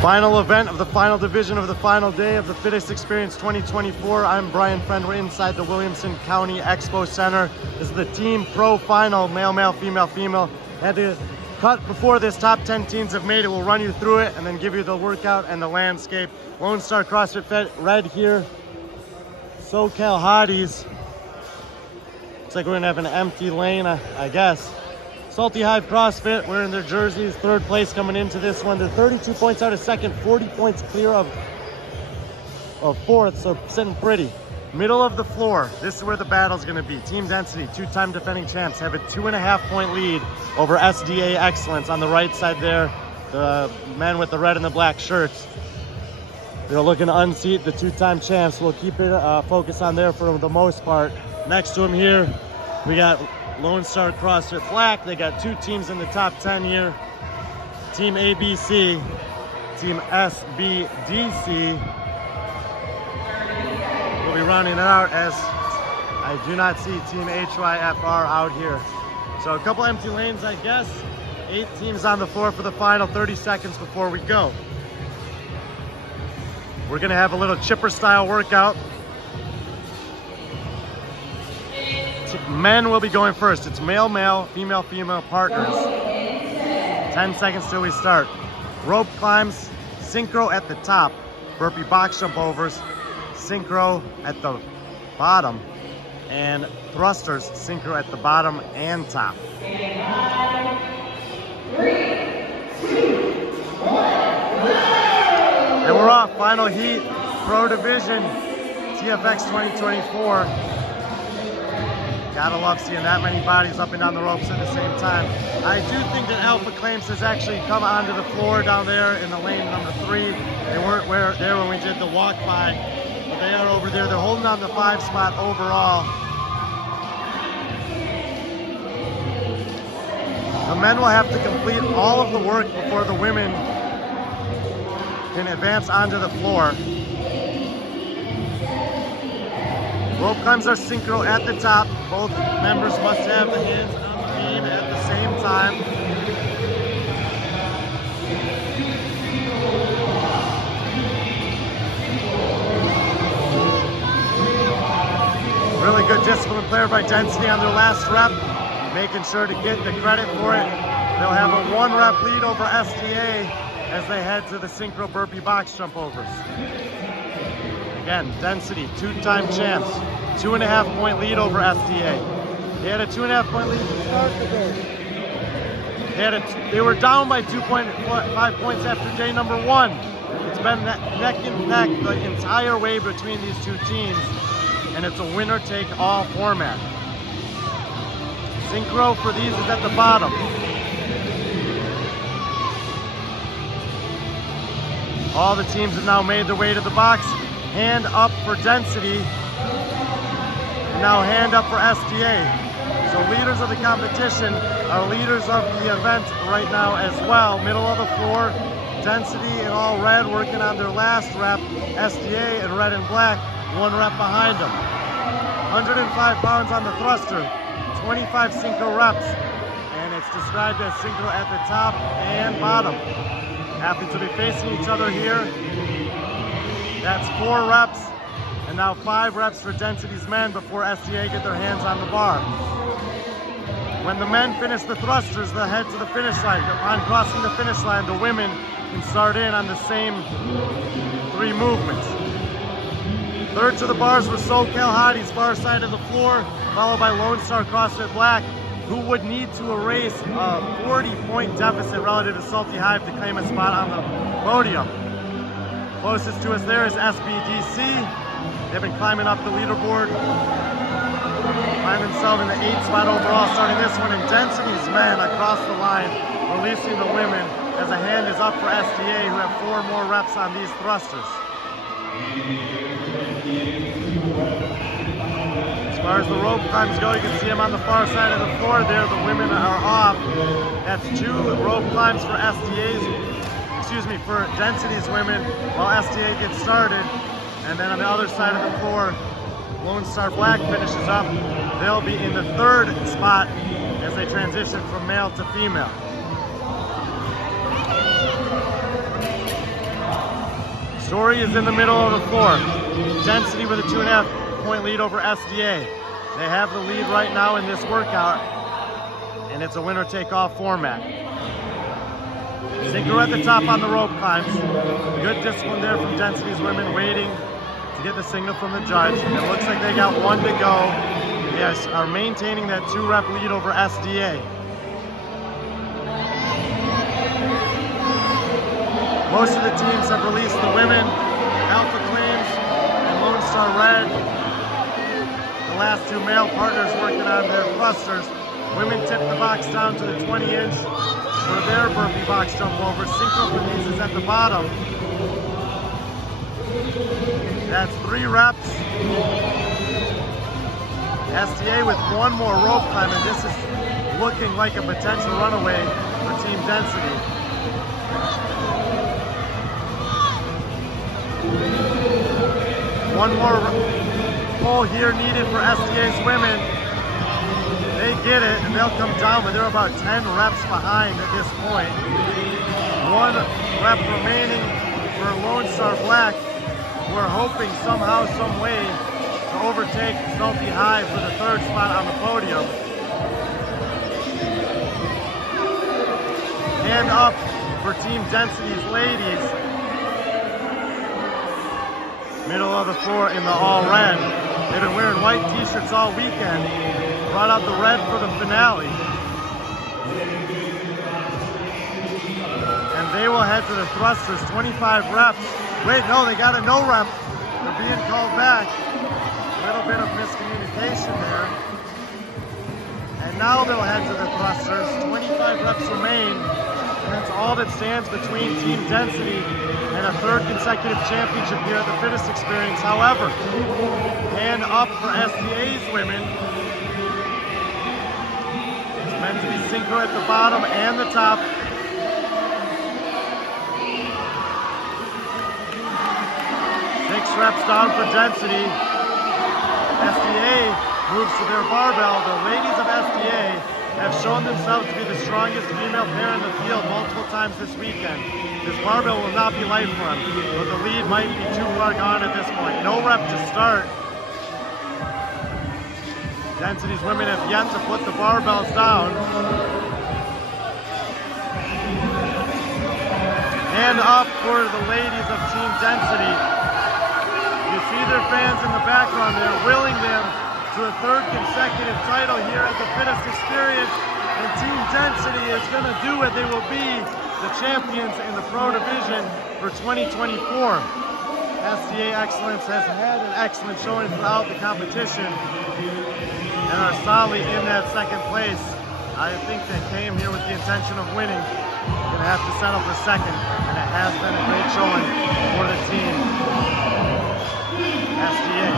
Final event of the final division of the final day of the Fittest Experience 2024. I'm Brian Friend. We're inside the Williamson County Expo Center. This is the team pro final, male, male, female, female. Had to cut before this. Top 10 teams have made it. We'll run you through it and then give you the workout and the landscape. Lone Star CrossFit Fed red here. SoCal Hotties. Looks like we're gonna have an empty lane, I guess. Salty Hive CrossFit, wearing their jerseys, third place coming into this one. They're 32 points out of second, 40 points clear of fourth, so sitting pretty. Middle of the floor, this is where the battle's gonna be. Team Density, two-time defending champs, have a 2.5 point lead over SDA Excellence on the right side there. The men with the red and the black shirts. They're looking to unseat the two-time champs. We'll keep it focused on there for the most part. Next to them here, we got Lone Star CrossFit Black. They got two teams in the top 10 here. Team ABC, Team SBDC. We'll be running it out as I do not see Team HYFR out here. So a couple empty lanes, I guess. 8 teams on the floor for the final 30 seconds before we go. We're gonna have a little chipper style workout. Men will be going first. It's male, male, female, female partners. 10 seconds till we start. Rope climbs, synchro at the top. Burpee box jump overs, synchro at the bottom. And thrusters, synchro at the bottom and top. 5, 3, 2, 1. And we're off. Final heat, Pro Division, TFX 2024. Gotta love seeing that many bodies up and down the ropes at the same time. I do think that Alpha Claims has actually come onto the floor down there in the lane number 3. They weren't there when we did the walk by, but they are over there. They're holding on the 5 spot overall. The men will have to complete all of the work before the women can advance onto the floor. Rope climbs are synchro at the top. Both members must have the hands on the beam at the same time. Really good discipline player by Density on their last rep, making sure to get the credit for it. They'll have a 1 rep lead over SDA as they head to the synchro burpee box jump overs. Again, Density, 2-time champs, 2.5 point lead over SDA. They had a 2.5 point lead to start the day. They were down by 2.5 points after day number 1. It's been neck and neck the entire way between these two teams, and it's a winner-take-all format. Synchro for these is at the bottom. All the teams have now made their way to the box. Hand up for Density, and now hand up for SDA. So leaders of the competition are leaders of the event right now as well. Middle of the floor, Density in all red working on their last rep. SDA in red and black, 1 rep behind them. 105 pounds on the thruster, 25 synchro reps, and it's described as synchro at the top and bottom. Athletes will be facing each other here. That's 4 reps, and now 5 reps for Density's men before SDA get their hands on the bar. When the men finish the thrusters, they'll head to the finish line. Upon crossing the finish line, the women can start in on the same 3 movements. Third to the bars were SoCal Hotties, far side of the floor, followed by Lone Star CrossFit Black, who would need to erase a 40-point deficit relative to Salty Hive to claim a spot on the podium. Closest to us there is SBDC. They've been climbing up the leaderboard. Find themselves in the 8th spot overall, starting this one. And Density's men across the line, releasing the women as a hand is up for SDA, who have 4 more reps on these thrusters. As far as the rope climbs go, you can see them on the far side of the floor there. The women are off. That's 2 rope climbs for for Density's women while SDA gets started. And then on the other side of the floor, Lone Star Black finishes up. They'll be in the 3rd spot as they transition from male to female. Story is in the middle of the floor. Density with a 2.5 point lead over SDA. They have the lead right now in this workout, and it's a winner-take-all format. Synchro at the top on the rope climbs. Good discipline there from Density's women, waiting to get the signal from the judge. It looks like they got one to go. Yes, are maintaining that 2-rep lead over SDA. Most of the teams have released the women, Alpha Claims and Lone Star Red. The last two male partners working on their thrusters. Women tip the box down to the 20-inch for their burpee box jump over. Synchro Thrusters is at the bottom. That's 3 reps. SDA with one more rope climb, and this is looking like a potential runaway for Team Density. One more pull here needed for SDA's women. They get it, and they'll come down, but they're about 10 reps behind at this point. 1 rep remaining for Lone Star Black. We're hoping somehow, some way to overtake Salty High for the 3rd spot on the podium. Hand up for Team Density's ladies. Middle of the floor in the all red. They've been wearing white t-shirts all weekend. Brought out the red for the finale. And they will head to the thrusters, 25 reps. Wait, no, they got a no rep. They're being called back. A little bit of miscommunication there. And now they'll head to the thrusters. 25 reps remain. And that's all that stands between Team Density and a 3rd consecutive championship here at the Fitness Experience. However, hand up for SDA's women. It's meant to be Synchro at the bottom and the top. 6 reps down for Density. SDA moves to their barbell. The ladies of SDA have shown themselves to be the strongest female pair in the field multiple times this weekend. This barbell will not be light for them, but the lead might be too far gone at this point. No rep to start. Density's women have yet to put the barbells down. Hand up for the ladies of Team Density. You see their fans in the background there, willing them to a 3rd consecutive title here at the Fitness Experience, and Team Density is going to do it. They will be the champions in the Pro Division for 2024. SDA Excellence has had an excellent showing throughout the competition and are solidly in that 2nd place. I think they came here with the intention of winning. Going to have to settle for 2nd, and it has been a great showing for the team. SDA.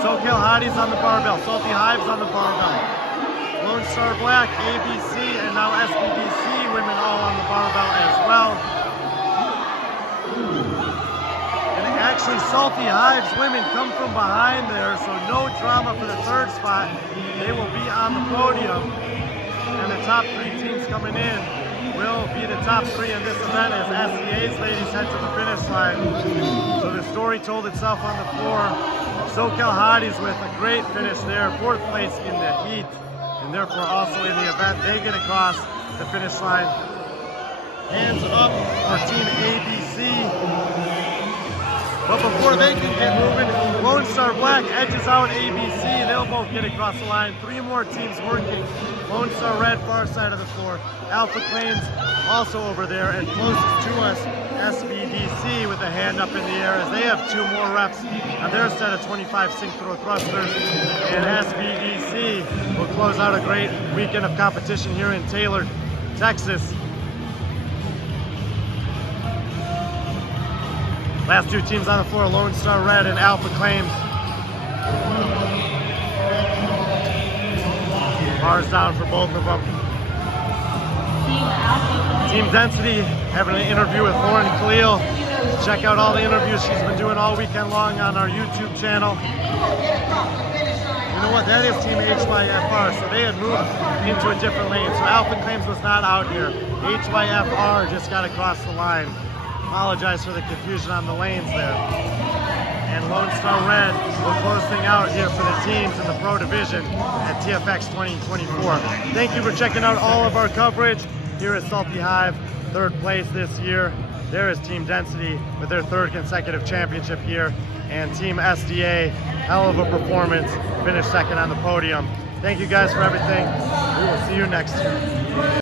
SoCal Hotties on the barbell, Salty Hives on the barbell, Lone Star Black, ABC, and now SBDC women all on the barbell as well. And actually Salty Hives women come from behind there, so no drama for the 3rd spot. They will be on the podium, and the top 3 teams coming in will be the top 3 in this event as SDA's ladies head to the finish line. So the story told itself on the floor. SoCal Hotties with a great finish there, 4th place in the heat, and therefore also in the event. They get across the finish line. Hands up for Team ABC. But before they can get moving, Lone Star Black edges out ABC. They'll both get across the line. 3 more teams working. Lone Star Red, far side of the floor. Alpha Claims also over there, and closest to us, SBDC with a hand up in the air as they have 2 more reps on their set of 25 Synchro Thrusters. And SBDC will close out a great weekend of competition here in Taylor, Texas. Last 2 teams on the floor, Lone Star Red and Alpha Claims. Bars down for both of them. Team Density having an interview with Lauren Khalil. Check out all the interviews she's been doing all weekend long on our YouTube channel. you know what, that is Team HYFR, so they had moved into a different lane. So Alpha Claims was not out here. HYFR just got across the line. Apologize for the confusion on the lanes there. And Lone Star Red will close thing out here for the teams in the Pro Division at TFX 2024. Thank you for checking out all of our coverage here at Salty Hive. 3rd place this year. There is Team Density with their 3rd consecutive championship here. And Team SDA, hell of a performance, finished 2nd on the podium. Thank you guys for everything. We will see you next year.